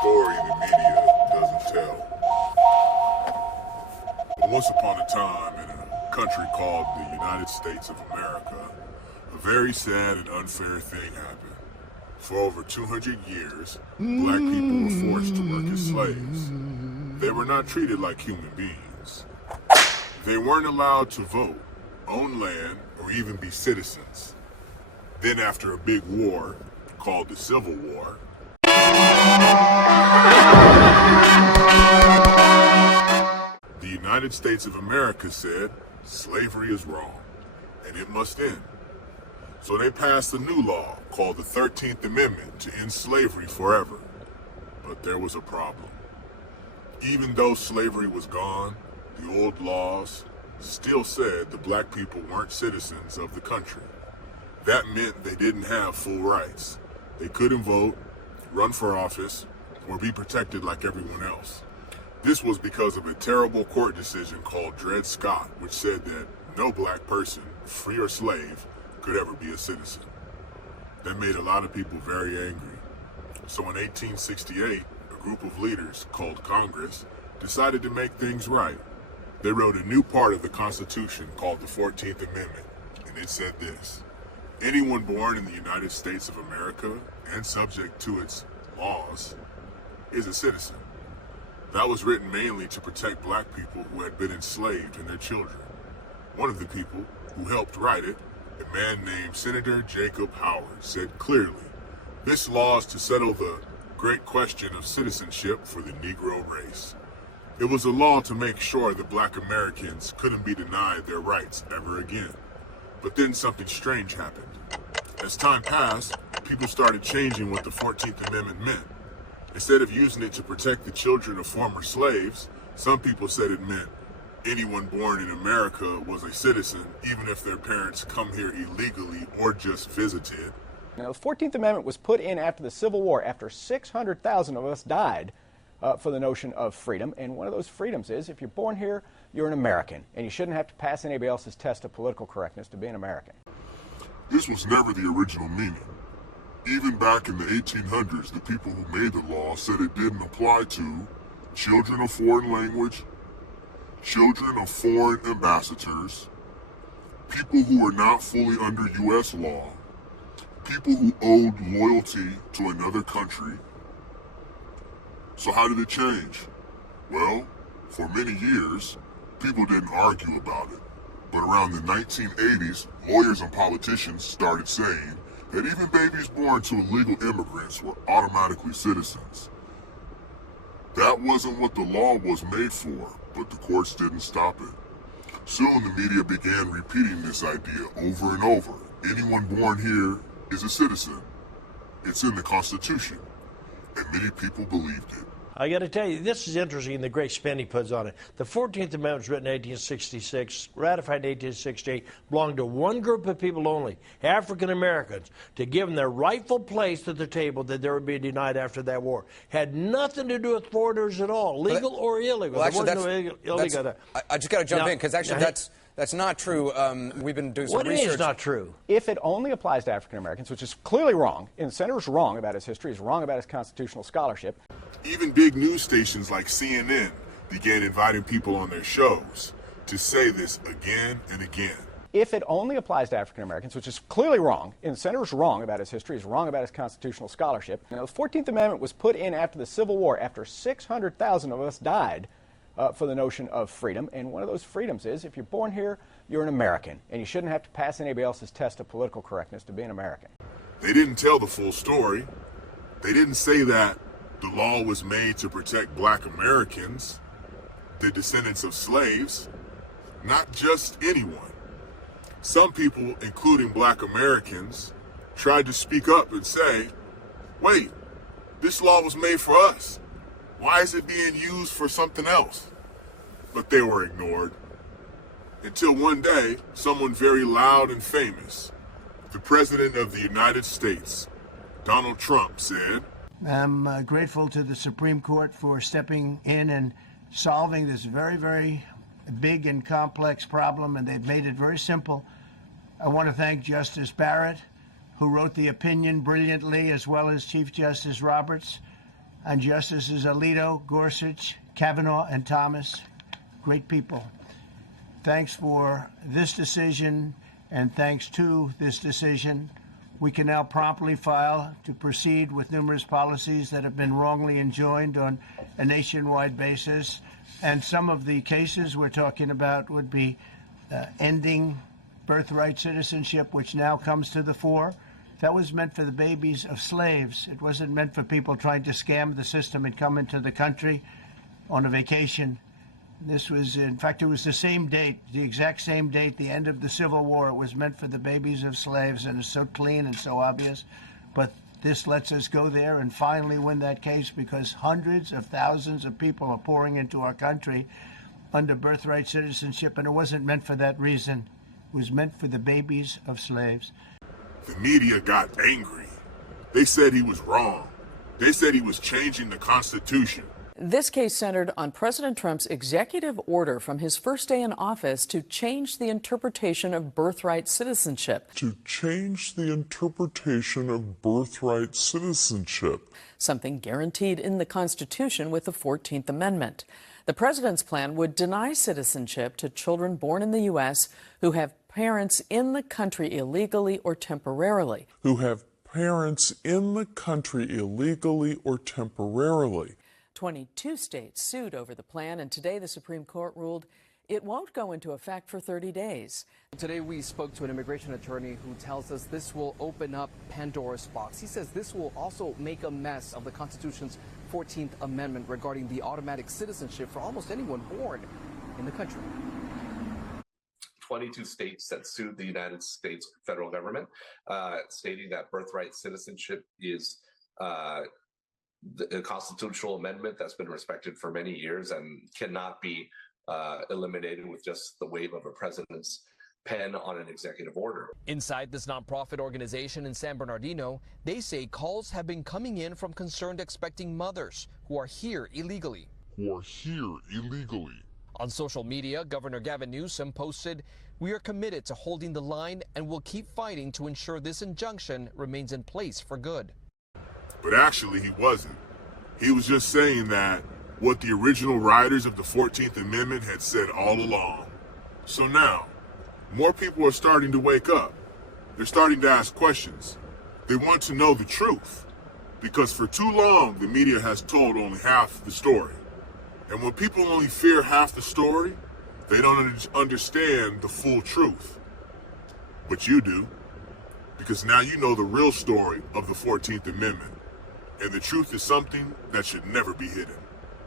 story the media doesn't tell. Once upon a time, in a country called the United States of America, a very sad and unfair thing happened. For over 200 years, black people were forced to work as slaves. They were not treated like human beings. They weren't allowed to vote, own land, or even be citizens. Then after a big war, called the Civil War, the United States of America said slavery is wrong and it must end. So they passed a new law called the 13th Amendment to end slavery forever. But there was a problem. Even though slavery was gone, the old laws still said the black people weren't citizens of the country. That meant they didn't have full rights. They couldn't vote, run for office, or be protected like everyone else. This was because of a terrible court decision called Dred Scott, which said that no black person, free or slave, could ever be a citizen. That made a lot of people very angry. So in 1868, a group of leaders called Congress decided to make things right. They wrote a new part of the Constitution called the 14th Amendment, and it said this: anyone born in the United States of America and subject to its laws is a citizen. That was written mainly to protect black people who had been enslaved and their children. One of the people who helped write it, a man named Senator Jacob Howard, said clearly, this law is to settle the great question of citizenship for the Negro race. It was a law to make sure that black Americans couldn't be denied their rights ever again. But then something strange happened. As time passed, people started changing what the 14th Amendment meant. Instead of using it to protect the children of former slaves, some people said it meant anyone born in America was a citizen, even if their parents come here illegally or just visited. Now, the 14th Amendment was put in after the Civil War, after 600,000 of us died for the notion of freedom. And one of those freedoms is, if you're born here, you're an American, and you shouldn't have to pass anybody else's test of political correctness to be an American. This was never the original meaning. Even back in the 1800s, the people who made the law said it didn't apply to children of foreign language, children of foreign ambassadors, people who were not fully under U.S. law, people who owed loyalty to another country. So how did it change? Well, for many years, people didn't argue about it. But around the 1980s, lawyers and politicians started saying that even babies born to illegal immigrants were automatically citizens. That wasn't what the law was made for, but the courts didn't stop it. Soon the media began repeating this idea over and over. Anyone born here is a citizen. It's in the Constitution, and many people believed it. I got to tell you, this is interesting, the great spin he puts on it. The 14th Amendment was written in 1866, ratified in 1868, belonged to one group of people only, African Americans, to give them their rightful place at the table that they would be denied after that war. Had nothing to do with foreigners at all, legal or illegal. Well, actually, I just got to jump in, because actually that's not true. We've been doing some research. What is not true? If it only applies to African Americans, which is clearly wrong, and the senator's wrong about his history, he's wrong about his constitutional scholarship. Even big news stations like CNN began inviting people on their shows to say this again and again. If it only applies to African Americans, which is clearly wrong, and the senator's wrong about his history, he's wrong about his constitutional scholarship. Now, the 14th Amendment was put in after the Civil War, after 600,000 of us died for the notion of freedom. And one of those freedoms is, if you're born here, you're an American, and you shouldn't have to pass anybody else's test of political correctness to be an American. They didn't tell the full story. They didn't say that the law was made to protect black Americans, the descendants of slaves, not just anyone. Some people, including black Americans, tried to speak up and say, wait, this law was made for us. Why is it being used for something else? But they were ignored. Until one day, someone very loud and famous, the President of the United States, Donald Trump, said, I'm grateful to the Supreme Court for stepping in and solving this very, very big and complex problem, and they've made it very simple. I want to thank Justice Barrett, who wrote the opinion brilliantly, as well as Chief Justice Roberts. and Justices Alito, Gorsuch, Kavanaugh, and Thomas. Great people. Thanks for this decision, and thanks to this decision, we can now promptly file to proceed with numerous policies that have been wrongly enjoined on a nationwide basis. And some of the cases we're talking about would be ending birthright citizenship, which now comes to the fore. That was meant for the babies of slaves. It wasn't meant for people trying to scam the system and come into the country on a vacation. This was, in fact, it was the same date, the exact same date, the end of the Civil War. It was meant for the babies of slaves, and it's so clean and so obvious. But this lets us go there and finally win that case, because hundreds of thousands of people are pouring into our country under birthright citizenship, and it wasn't meant for that reason. It was meant for the babies of slaves. The media got angry. They said he was wrong. They said he was changing the Constitution. This case centered on President Trump's executive order from his first day in office to change the interpretation of birthright citizenship. Something guaranteed in the Constitution with the 14th Amendment. The president's plan would deny citizenship to children born in the U.S. who have parents in the country illegally or temporarily. 22 states sued over the plan, and today the Supreme Court ruled it won't go into effect for 30 days. Today we spoke to an immigration attorney who tells us this will open up Pandora's box. He says this will also make a mess of the Constitution's 14th Amendment regarding the automatic citizenship for almost anyone born in the country. 22 states that sued the United States federal government, stating that birthright citizenship is a constitutional amendment that's been respected for many years and cannot be eliminated with just the wave of a president's pen on an executive order. Inside this nonprofit organization in San Bernardino, they say calls have been coming in from concerned expecting mothers who are here illegally. On social media, Governor Gavin Newsom posted, "We are committed to holding the line and will keep fighting to ensure this injunction remains in place for good." But actually, he wasn't. He was just saying that what the original writers of the 14th Amendment had said all along. So now, more people are starting to wake up. They're starting to ask questions. They want to know the truth. Because for too long, the media has told only half the story. And when people only fear half the story, they don't understand the full truth. But you do. Because now you know the real story of the 14th Amendment. And the truth is something that should never be hidden.